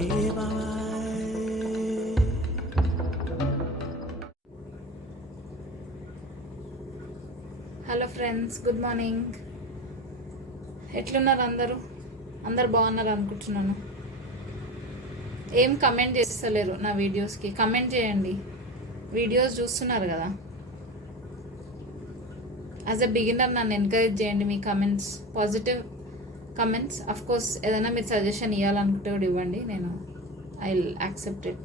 Hello friends, good morning. ఎట్లున్నారు అందరు బాగున్నారు అనుకుంటున్నాను. ఏం కమెంట్ చేస్తలేరు నా వీడియోస్కి. కమెంట్ చేయండి, వీడియోస్ చూస్తున్నారు కదా. యాజ్ ఎ బిగినర్ నన్ను ఎంకరేజ్ చేయండి. మీ comments, positive comments. Of course ఏదైనా మీరు సజెషన్ ఇవ్వాలనుకుంటే కూడా ఇవ్వండి, నేను ఐ విల్ యాక్సెప్ట్ ఇట్.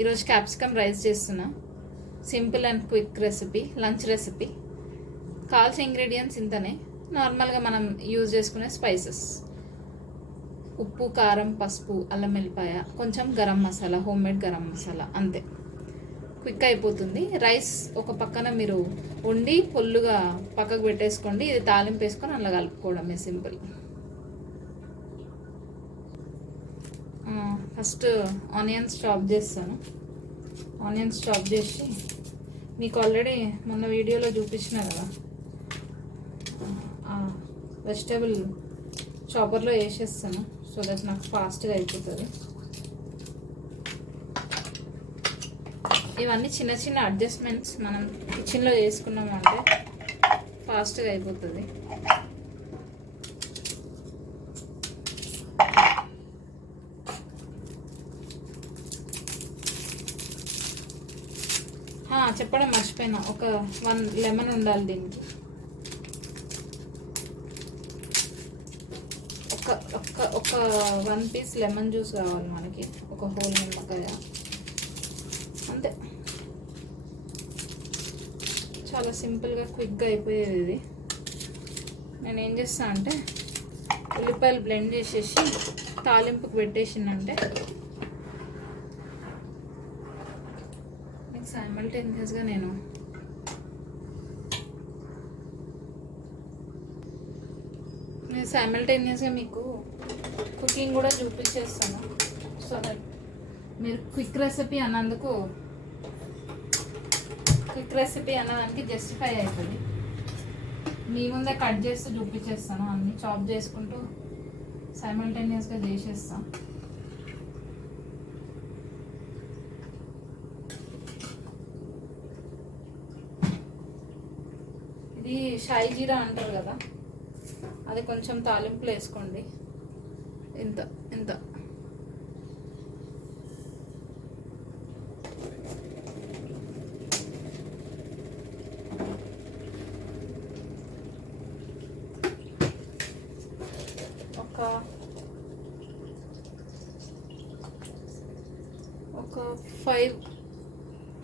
ఈరోజు క్యాప్సికమ్ రైస్ చేస్తున్నా. Simple and quick recipe, lunch recipe. కావాల్సిన ఇంగ్రీడియంట్స్ ఇంతనే. నార్మల్గా మనం యూజ్ చేసుకునే స్పైసెస్: ఉప్పు, కారం, పసుపు, అల్లం వెల్లిపాయ, కొంచెం గరం మసాలా, హోమ్మేడ్ గరం మసాలా, అంతే. క్విక్ అయిపోతుంది. రైస్ ఒక పక్కన మీరు వండి పొల్లుగా పక్కకు పెట్టేసుకోండి. ఇది తాలింపు వేసుకొని అలా కలుపుకోవడమే, సింపుల్. ఫస్ట్ ఆనియన్స్ చాప్ చేస్తాను. ఆనియన్స్ చాప్ చేసి మీకు ఆల్రెడీ మొన్న వీడియోలో చూపించిన కదా, వెజిటేబుల్ చాపర్లో వేసేస్తాను. సో దట్ నాకు ఫాస్ట్గా అయిపోతుంది. ఇవన్నీ చిన్న చిన్న అడ్జస్ట్మెంట్స్ మనం కిచెన్లో చేసుకున్నామంటే ఫాస్ట్గా అయిపోతుంది. చెప్పడం మర్చిపోయినా, ఒక 1 లెమన్ ఉండాలి దీనికి. ఒక 1 పీస్ లెమన్ జ్యూస్ కావాలి మనకి, ఒక హోల్ నిమ్మకాయ, అంతే. చాలా సింపుల్గా క్విక్గా అయిపోయేది ఇది. నేను ఏం చేస్తాను అంటే, ఉల్లిపాయలు బ్లెండ్ చేసేసి తాలింపుకి పెట్టేసిందంటే సైమల్టేనియస్గా నేను మీకు కుకింగ్ కూడా చూపించేస్తాను. సో దట్ మీరు క్విక్ రెసిపీ అన్నదానికి జస్టిఫై అవుతుంది. మీ ముందే కట్ చేస్తూ చూపించేస్తాను. అన్నీ చాప్ చేసుకుంటూ సైమల్టేనియస్గా చేసేస్తాను. ఇది షాయి జీరా అంటారు కదా, అది కొంచెం తాలింపులు వేసుకోండి. ఇంత ఇంత ఒక 5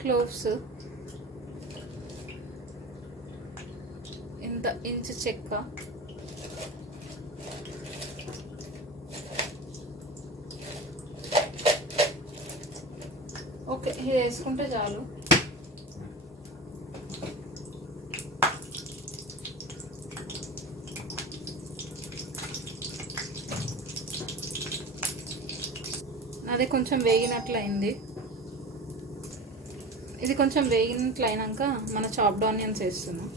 క్లోవ్స్, ఇంచు చెక్క, ఓకే. ఇది వేసుకుంటే చాలు. అది కొంచెం వేగినట్లయింది. ఇది కొంచెం వేగినట్లయినాక మన చాప్డ్ ఆనియన్స్ వేస్తున్నాం.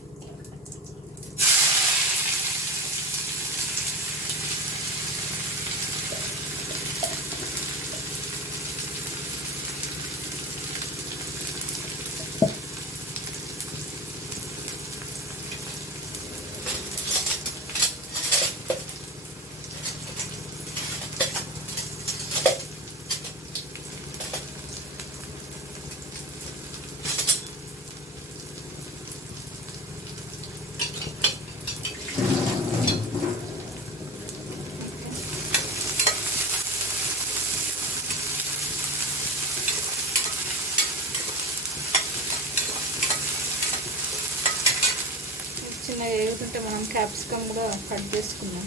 చిన్న వేగుతుంటే మనం క్యాప్సికమ్ కూడా కట్ చేసుకున్నాం.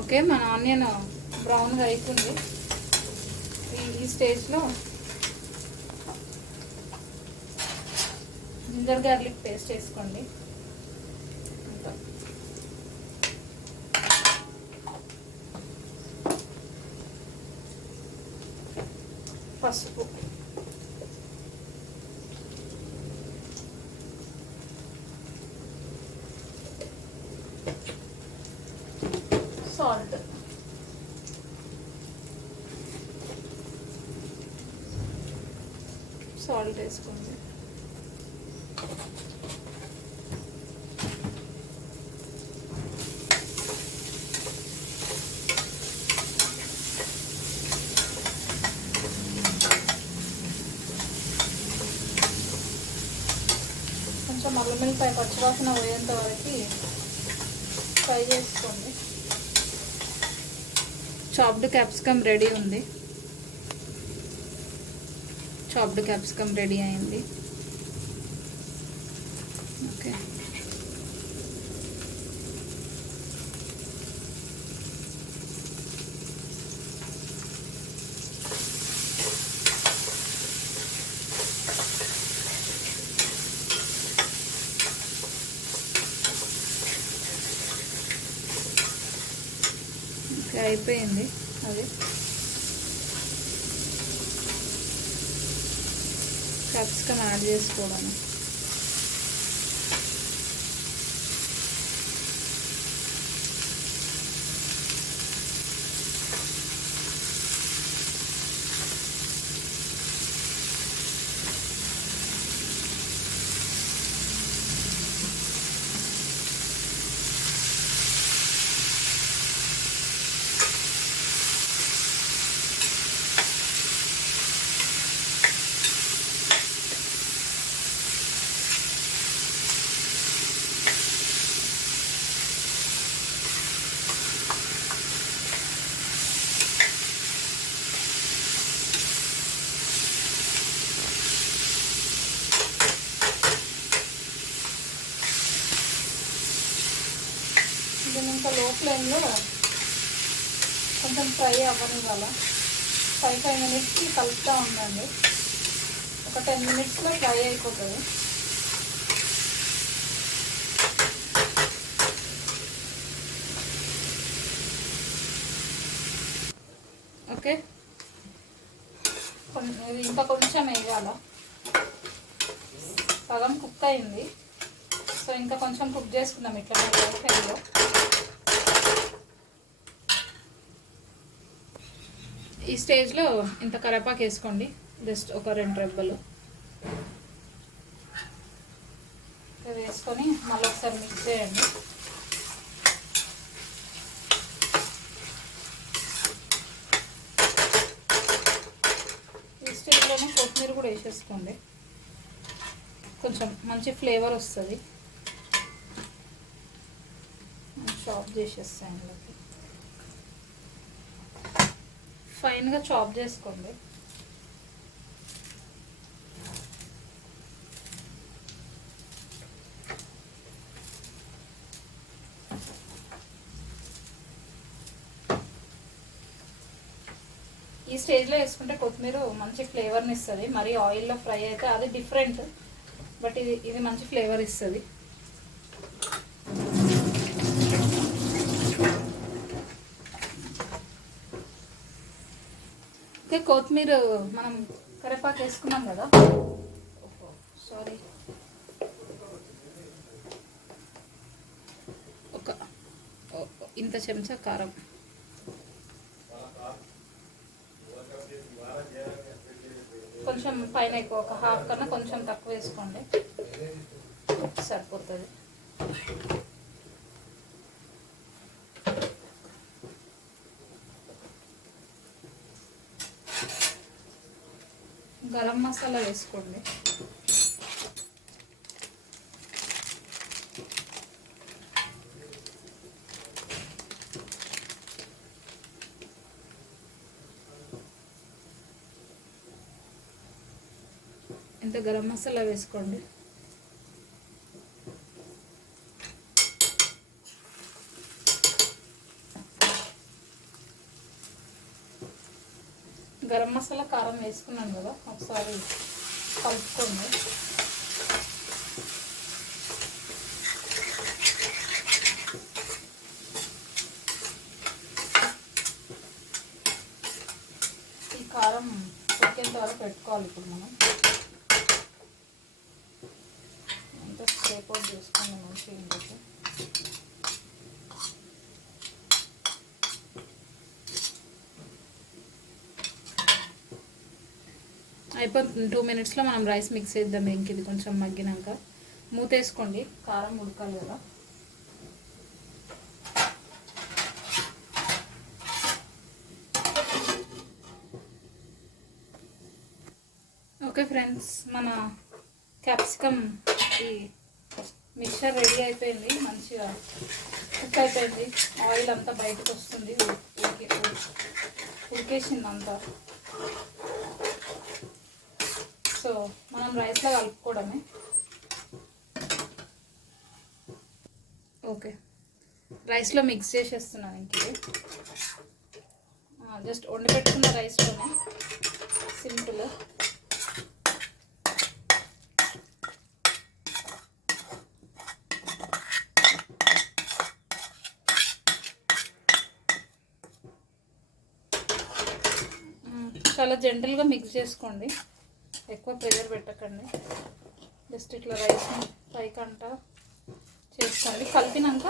ఓకే, మన ఆనియన్ బ్రౌన్గా అవుతుంది. ఈ స్టేజ్లో జింజర్ గార్లిక్ పేస్ట్ వేసుకోండి. పసుపు, సాల్ట్ వేసుకోండి. కొంచెం అల్లం వెల్లిపాయ పచ్చివాసన పోయేంత వరకు ఫ్రై చేసుకోండి. చాప్డ్ క్యాప్సికమ్ రెడీ ఉంది. చాప్డ్ క్యాప్సికమ్ రెడీ అయింది. ఓకే, అయిపోయింది. అది క్యాప్సికమ్ యాడ్ చేసుకోవడం. దీన్ని ఇంకా లో ఫ్లేమ్లో కొంచెం ఫ్రై అవ్వనివ్వాలి. 5 మినిట్స్కి కలుపుతూ ఉండండి. ఒక 10 మినిట్స్లో ఫ్రై అయిపోతుంది. ఓకే, ఇది ఇంకా కొంచెం వేయాల. సగం కుక్ అయింది. సో ఇంకా కొంచెం కుక్ చేసుకుందాం ఇట్లా ఫ్రైలో. ఈ స్టేజ్లో ఇంత కరివేపాకు వేసుకోండి, జస్ట్ ఒక 2 రెబ్బలు వేసుకొని మళ్ళీ ఒకసారి మిక్స్ చేయండి. ఈ స్టేజ్లోనే కొత్తిమీర కూడా వేసేసుకోండి, కొంచెం మంచి ఫ్లేవర్ వస్తుంది. చాప్ చేసేస్తాను, ఇందులోకి ఫైన్గా చాప్ చేసుకోండి. ఈ స్టేజ్లో వేసుకుంటే కొత్తిమీర మంచి ఫ్లేవర్ని ఇస్తుంది. మరి ఆయిల్లో ఫ్రై అయితే అది డిఫరెంట్, బట్ ఇది మంచి ఫ్లేవర్ ఇస్తుంది. కొత్తిమీర మనం కరివేపాకు వేసుకున్నాం కదా, సారీ, ఇంత చెంచా కారం, కొంచెం పైన ఎక్కువ, ఒక హాఫ్ కన్నా కొంచెం తక్కువ వేసుకోండి, సరిపోతుంది. గరం మసాలా వేసుకోండి. ఇంత గరం మసాలా వేసుకోండి. గరం మసాలా కారం వేసుకున్నాను కదా, ఒకసారి కలుపుకోండి. ఈ కారం ఉడికేంత వరకు పెట్టుకోవాలి. ఇప్పుడు మనం అంతా స్ప్రేక్ అవుట్ చేసుకోండి మంచిగా ఇందుకు. అయిపోతుంది. 2 మినిట్స్లో మనం రైస్ మిక్స్ చేద్దాం. ఇంక ఇది కొంచెం మగ్గినాక మూతేసుకోండి, కారం ఉడకాలి కదా. ఓకే ఫ్రెండ్స్, మన క్యాప్సికమ్ ఈ మిక్చర్ రెడీ అయిపోయింది. మంచిగా కుక్ అయిపోయింది. ఆయిల్ అంతా బయటకు వస్తుంది. ఉడికేసింది అంతా. సో మనం రైస్లో కలుపుకోవడమే. ఓకే, రైస్లో మిక్స్ చేసేస్తున్నాను. ఇంక జస్ట్ వండి పెట్టుకున్న రైస్లోనే సింపుల్. చాలా జెంటల్గా మిక్స్ చేసుకోండి, ఎక్కువ ప్రెషర్ పెట్టకండి. జస్ట్ ఇట్లా రైస్ని పైకంట చేసుకోండి. కలిపినాక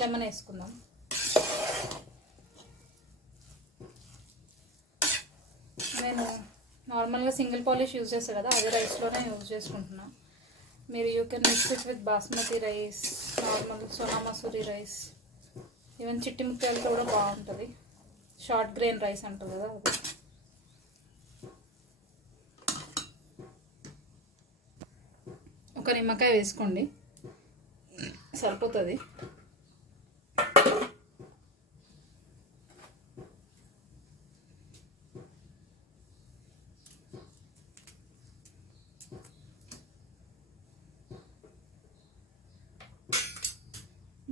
లెమన్ వేసుకుందాం. నేను నార్మల్గా సింగిల్ పాలిష్ యూజ్ చేస్తాను కదా, అదే రైస్లోనే యూజ్ చేసుకుంటున్నాను. మీరు you can mix it with basmati rice, normal Sona Masuri rice, even చిట్టి ముక్కలతో కూడా బాగుంటుంది. షార్ట్ గ్రెయిన్ రైస్ అంటారు కదా అది. ఒక నిమ్మకాయ వేసుకోండి, సరిపోతుంది.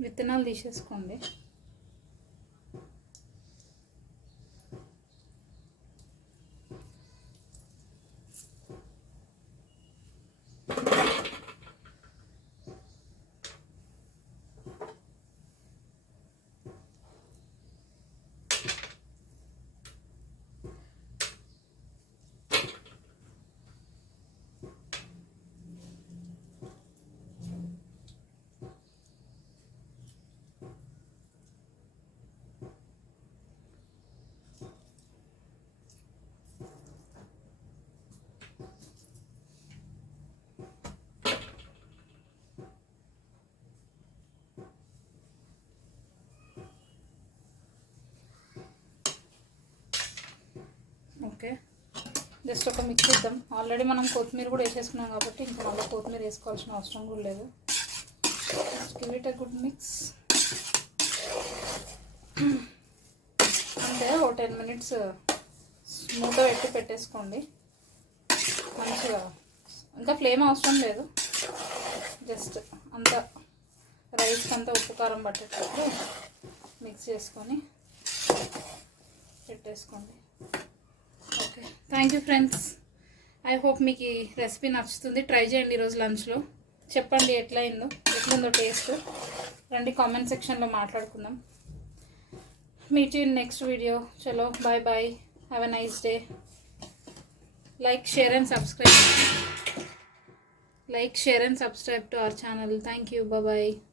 విత్తనాలు తీసేసుకోండి. ఓకే, జస్ట్ ఒక మిక్స్ ఇద్దాం. ఆల్రెడీ మనం కొత్తిమీర కూడా వేసేసుకున్నాం కాబట్టి ఇంకా మళ్ళీ కొత్తిమీర వేసుకోవాల్సిన అవసరం కూడా లేదు. Just give it a good mix. అంటే ఒక 10 మినిట్స్ మూత పెట్టి పెట్టేసుకోండి మంచిగా. ఇంకా ఫ్లేమ్ అవసరం లేదు, జస్ట్ అంతా రైస్కి అంతా ఉప్పు కారం పట్టేటప్పుడు మిక్స్ చేసుకొని పెట్టేసుకోండి. Okay, thank you friends. I hope మీకు ఈ రెసిపీ నచ్చుతుంది. ట్రై చేయండి ఈరోజు లంచ్లో. చెప్పండి ఎట్లుందో టేస్ట్. రండి కామెంట్ సెక్షన్లో మాట్లాడుకుందాం. Meet you in next video. చలో, bye bye, have a nice day. Like, share and subscribe to our channel. Thank you. Bye bye.